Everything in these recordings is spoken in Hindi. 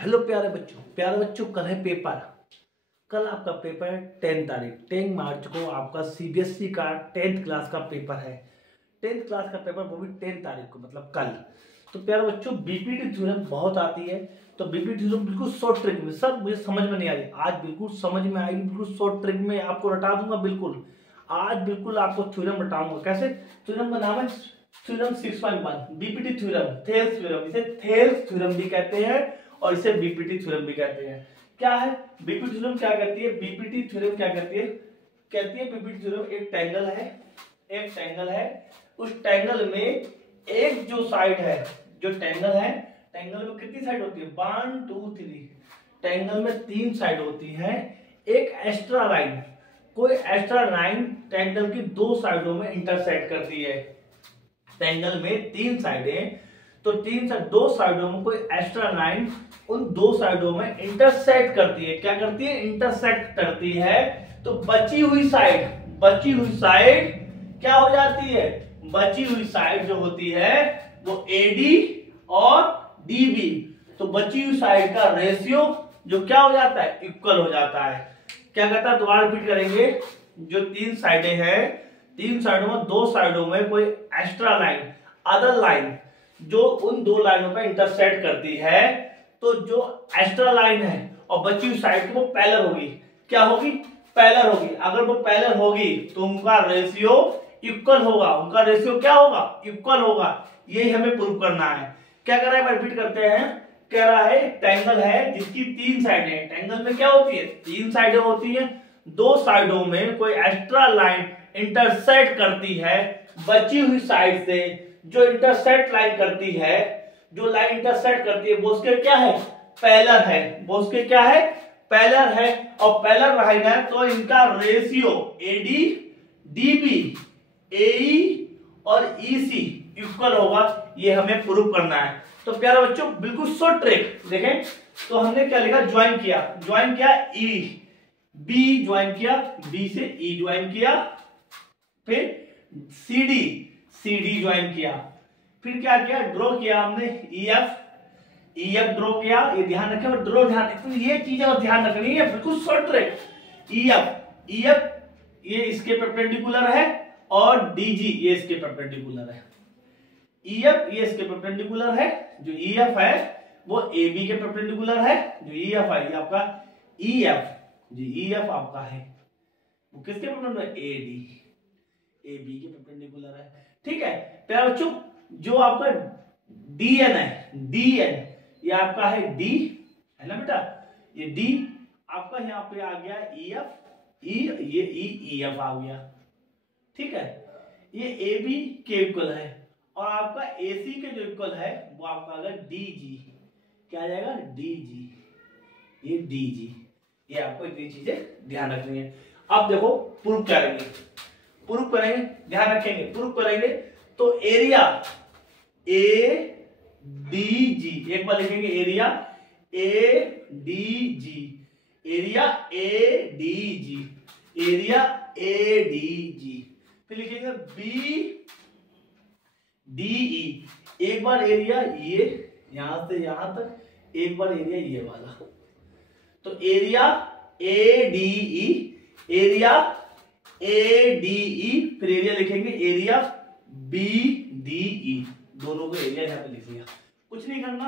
हेलो प्यारे बच्चों कल है पेपर। कल आपका पेपर है 10 तारीख 10 मार्च को आपका सीबीएसई का 10th क्लास का पेपर है। 10th क्लास का पेपर वो भी 10 तारीख को मतलब कल। तो प्यारे बच्चों बीपीटी थ्योरम बहुत आती है, तो बीपीटी थ्योरम बिल्कुल शॉर्ट ट्रिक में, सर मुझे समझ में नहीं आ रही, आज बिल्कुल समझ में आएगी, बिल्कुल शॉर्ट ट्रिक में आपको रटा दूंगा। बिल्कुल आज बिल्कुल आपको थ्योरम रटाऊंगा। कैसे? थ्योरम का नाम है theorem 6.1 BPT theorem, Thales theorem. इसे थेल्स थ्योरम भी कहते हैं और इसे बीपीटी थ्योरम भी कहते हैं। क्या है बीपीटी थ्योरम? क्या कहती है बीपीटी थ्योरम? क्या कहती है? कहती है बीपीटी थ्योरम एक ट्रायंगल है, उस ट्रायंगल में एक जो साइड है, जो ट्रायंगल है, ट्रायंगल में कितनी साइड होती है? 1 2 3। ट्रायंगल में 3 साइड होती है। एक एक्स्ट्रा लाइन, कोई एक्स्ट्रा लाइन ट्रायंगल की 2 साइडों में इंटरसेक्ट करती है। ट्रायंगल में 3 साइडें, तो 2 साइडों में कोई एक्स्ट्रा लाइन उन 2 साइडों में इंटरसेक्ट करती है। क्या करती है? इंटरसेक्ट करती है। तो बची हुई साइड क्या हो जाती है? बची हुई साइड जो होती है वो एडी और डीबी। तो बची हुई साइड का रेशियो जो क्या हो जाता है? इक्वल हो जाता है। क्या कहता है? दोबारा रिपीट करेंगे। जो 3 साइडें हैं, 3 साइडों में 2 साइडों में कोई एक्स्ट्रा लाइन, अदर लाइन जो उन 2 लाइनों पर इंटरसेक्ट करती है, तो जो एक्स्ट्रा लाइन है और बची हुई साइड वो पैरेलल होगी। क्या होगी? पैरेलल होगी। अगर वो पैरेलल होगी तो उनका रेशियो इक्वल होगा। उनका रेशियो क्या होगा? इक्वल होगा। यही हमें प्रूव करना है। क्या कर रहा है? रिपीट करते हैं। कह रहा है ट्रायंगल है जिसकी 3 साइडें हैं। ट्रायंगल में क्या होती है? 3 साइडें होती हैं। 2 साइडों में कोई एक्स्ट्रा लाइन इंटरसेक्ट करती है। बची हुई साइड से जो इंटरसेक्ट लाइन करती है, जो लाइन इंटरसेक्ट करती है वो उसके क्या है? पैरेलल है। वो उसके क्या है? पैरेलल है। और पैरेलल रहेगा तो इनका रेशियो एडी डीबी एई और ईसी इक्वल होगा। ये हमें प्रूव करना है। तो प्यारे बच्चों बिल्कुल शॉर्ट ट्रिक देखें। तो हमने क्या लिखा? ज्वाइन किया ई बी, ज्वाइन किया बी से ई ज्वाइन किया, फिर सी डी ज्वाइन किया, फिर क्या किया? ड्रॉ किया हमने ईएफ ड्रॉ किया। ये ध्यान रखें, ड्रॉ ध्यान, ये चीजें और ध्यान रखनी है। बिल्कुल शॉर्ट ट्रिक। ईएफ ये इसके परपेंडिकुलर है और डीजी ये इसके परपेंडिकुलर है। ईएफ ये इसके परपेंडिकुलर है। जो ईएफ है वो एबी के परपेंडिकुलर है। जो ईएफ है ये आपका ईएफ, जो ईएफ आपका है वो किसके परपेंडिकुलर है? एबी के परपेंडिकुलर है। ठीक है प्यारे बच्चों, जो आपका डीएन है, डीएन ये आपका है डी, है ना बेटा? ये डी आपका यहाँ पे आ गया ईएफ, ये ईएफ आ गया। ठीक है, ये एबी के इक्वल है और आपका एसी के जो इक्वल है वो आपका आ गया डीजी। क्या आ जाएगा? डीजी, ये डीजी। ये आपको इतनी चीजें ध्यान रखनी है। अब देखो प्रूफ करेंगे, ध्यान रखेंगे, प्रूफ करेंगे। तो एरिया ए डी जी, एक बार लिखेंगे area A D G, area A D G, area A D G. फिर लिखेंगे बी डी ई, एक बार एरिया ये यहां से यहां तक, एक बार एरिया ये वाला। तो area A D E, area A D ई, फिर एरिया लिखेंगे एरिया बी डी ई। दोनों को एरिया यहां पे लिख लिया। कुछ नहीं करना।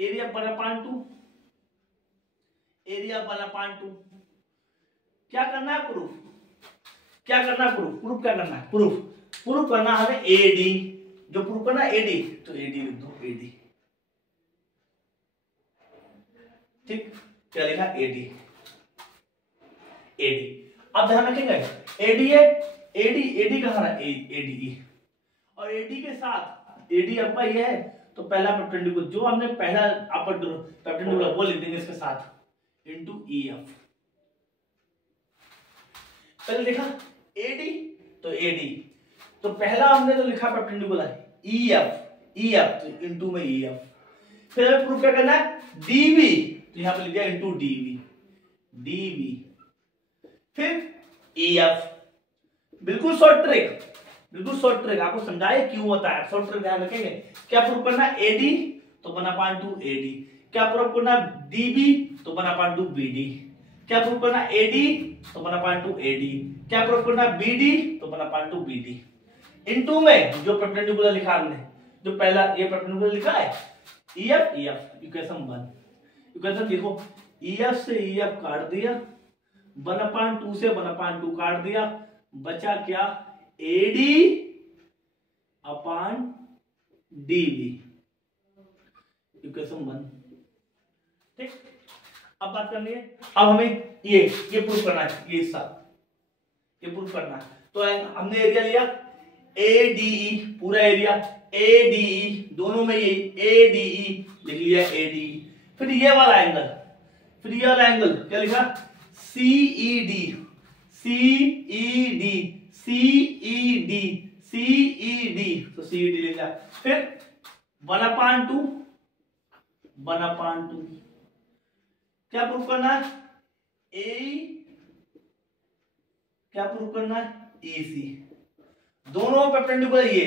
Area 1/2, area 1/2। क्या करना है? प्रूफ। क्या करना है? प्रूफ क्या करना है? प्रूफ करना हमें एडी। जो प्रूफ करना है एडी, तो एडी लिख दो, एडी। ठीक, क्या लिखा? एडी। अब ध्यान रखेंगे एडी है, एडी कहां है? एडी। और एडी के साथ एडी आपका ये है तो पहला परपेंडिकुलर जो हमने पहला अपर परपेंडिकुलर वो लिख देंगे इसके साथ इनटू ईएफ। पहले लिखा एडी, तो एडी, तो पहला हमने जो लिखा परपेंडिकुलर ईएफ तो इनटू में ईएफ। फिर हमें प्रूफ क्या करना है? डीबी, तो यहां पे लिख दिया इनटू डीबी, फिर ईएफ। बिल्कुल शॉर्ट ट्रिक आपको समझाए क्यों होता है। शॉर्ट ट्रिक ध्यान रखेंगे। क्या प्रूफ करना है? एडी तो 1/2 एडी, क्या प्रूव करना है? डीबी तो 1/2 बीडी। क्या प्रूव करना है? एडी तो 1/2 एडी। क्या प्रूव करना है? बीडी तो 1/2 बीडी। इनटू में जो परपेंडिकुलर लिखा हमने, जो पहला ये परपेंडिकुलर लिखा है ईएफ ईएफ, इक्वेशन 1। इक्वेशन देखो, ईएफ से ईएफ काट दिया, 1/2 से 1/2 काट दिया, बचा क्या? AD upon DB, equation 1। ठीक, अब बात करनी है, अब हमें ये प्रूफ करना है, ये सब ये प्रूफ करना है। तो हमने एरिया लिया एडीई, पूरा एरिया एडीई, दोनों में ये एडीई लिख लिया, एडीई। फिर ये वाला एंगल, फिर ये वाला एंगल क्या लिखा? सीईडी, सीईडी, सीईडी, सीईडी, तो सीईडी लिखा। फिर 1/2, 1/2 क्या प्रूफ करना है? ए, क्या प्रूफ करना है? ईसी। दोनों परपेंडिकुलर, ये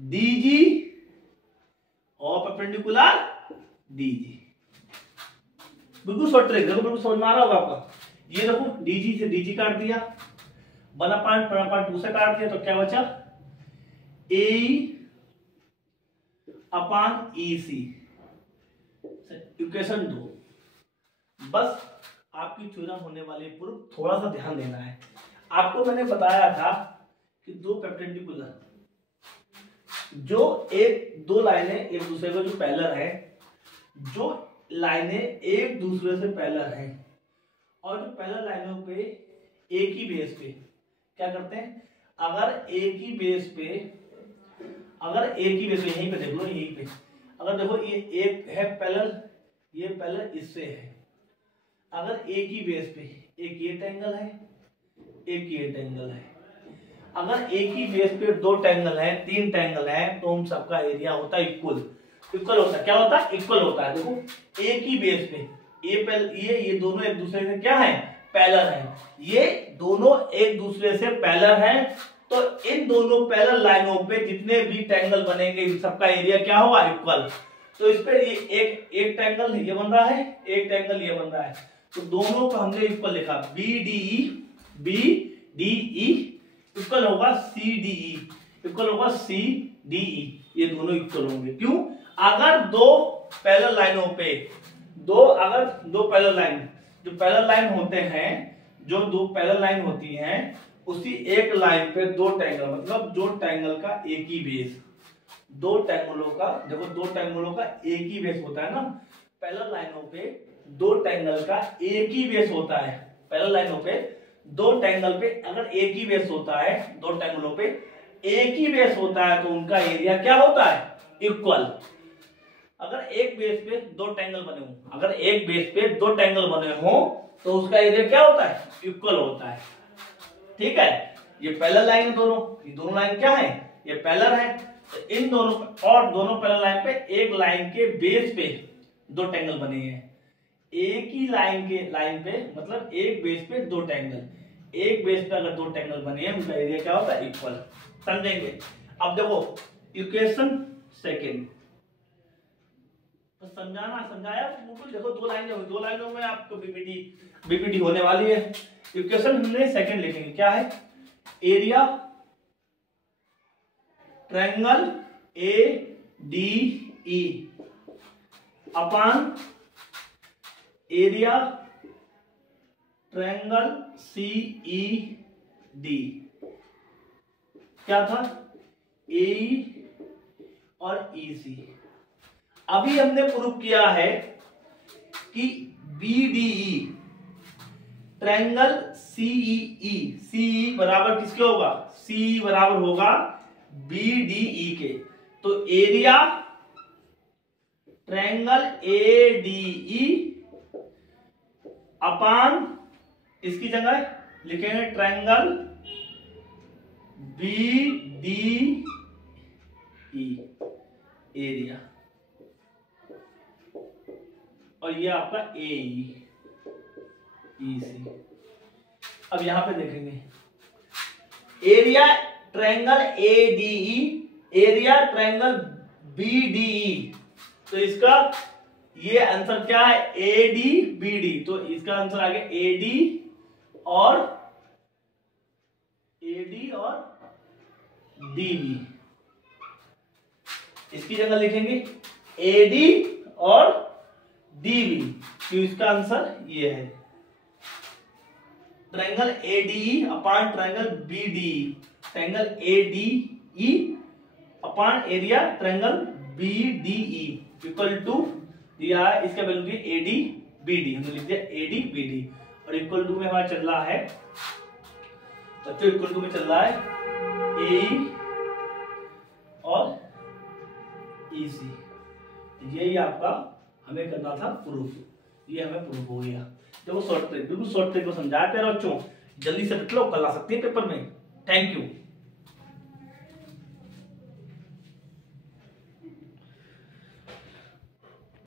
डीजी और परपेंडिकुलर डीजी। बिल्कुल शॉर्ट ट्रिक, देखो बिल्कुल समझ में आ रहा होगा आपका। ये देखो डीजी से डीजी काट दिया, 1/2 से काट दिया, तो क्या बचा? ए अपॉन ईसी, इक्वेशन 2। बस आपकी थ्योरम होने वाली प्रूफ, थोड़ा सा ध्यान देना है। आपको मैंने बताया था कि दो परपेंडिकुलर, जो दो लाइनें एक दूसरे को जो पैरेलल है, जो लाइनें एक दूसरे से पैरेलल हैं और जो पैरेलल लाइनों पे एक ही बेस पे क्या करते हैं, अगर एक ही बेस पे यहीं पे देख लो, यहीं पे अगर देखो ये एक है पैरेलल, ये पैरेलल इससे है, अगर एक ही बेस पे एक ये ट्रायंगल है, एक ये ट्रायंगल है, अगर एक ही बेस पे दो ट्रायंगल है, तीन ट्रायंगल है, तो उन सबका एरिया होता है इक्वल होता है। क्या होता है? इक्वल होता है। देखो एक ही बेस पे ये दोनों एक दूसरे से क्या है? पैरेलल है। ये दोनों एक दूसरे से पैरेलल है, तो इन दोनों पैरेलल लाइनों पे जितने भी ट्रायंगल बनेंगे, इन सबका एरिया क्या होगा? इक्वल। तो इस पे ये एक ट्रायंगल ये बन रहा है, एक ट्रायंगल ये बन रहा है, तो दोनों को हमने इक्वल लिखा, BDE इक्वल होगा CDE, इक्वल होगा CDE, ये दोनों इक्वल होंगे। क्यों? अगर दो पैरेलल लाइनों पे अगर दो पैरेलल लाइन, जो पैरेलल लाइन होते हैं, जो दो पैरेलल लाइन होती हैं, उसी एक लाइन पे दो ट्रायंगल, मतलब दो ट्रायंगल का एक ही बेस, दो ट्रायंगलों का, देखो दो ट्रायंगलों का एक ही बेस होता है ना, पैरेलल लाइनों पे दो ट्रायंगल का एक ही बेस होता है। पैरेलल लाइनों पे दो ट्रायंगल पे अगर एक ही बेस होता है, दो ट्रायंगलों पे एक ही बेस होता है, तो उनका एरिया क्या होता है? इक्वल। अगर एक बेस पे दो ट्रायंगल बने हो, अगर एक बेस पे दो ट्रायंगल बने हो, तो उसका एरिया क्या होता है? इक्वल होता है। ठीक है, ये पैरेलल लाइन है दोनों, ये दोनों लाइन क्या है? ये पैरेलल है। तो इन दोनों और दोनों पैरेलल लाइन पे एक लाइन के बेस पे दो ट्रायंगल बने हैं, एक ही लाइन पे मतलब एक बेस पे दो ट्रायंगल, एक बेस पे अगर दो ट्रायंगल बने हैं, उनका एरिया क्या होता है? इक्वल। समझेंगे? अब देखो इक्वेशन सेकंड, तो समझाया बिल्कुल। देखो दो लाइनों में आपको बीपीटी होने वाली है। इक्वेशन हमने सेकंड लिखेंगे, क्या है? Area triangle ADE upon area triangle CED। क्या था? AE और EC। अभी हमने प्रूव किया है कि BDE ट्रायंगल CE बराबर किसके होगा? CE बराबर होगा BDE के। तो एरिया ट्रायंगल ADE अपान इसकी जगह लिखेंगे ट्रायंगल BDE, एरिया, और ये आपका AE, EC। अब यहां पे देखेंगे area triangle ADE, area triangle BDE, तो इसका ये आंसर क्या है, ए डी बी डी, तो इसका आंसर आ गया ए डी और डी बी। इसकी जगह लिखेंगे ए डी और डी बी, तो इसका आंसर ये है triangle A D E upon triangle B D, triangle A D E upon area triangle B D E equal to दिया है, इसका वैल्यू दिया ए डी बी डी, हमने लिख दिया ए डी बी डी, और इक्वल टू में हमारा चल रहा है बच्चों, इक्वल टू में चल रहा है ए और ई सी, यही आपका हमें करना था प्रूफ, ये हमें प्रूफ हो गया। देखो शॉर्ट ट्रिक, बिल्कुल शॉर्ट ट्रिक को समझाया प्यारे बच्चों, जल्दी से निकलो, कल आ सकती है पेपर में। Thank you.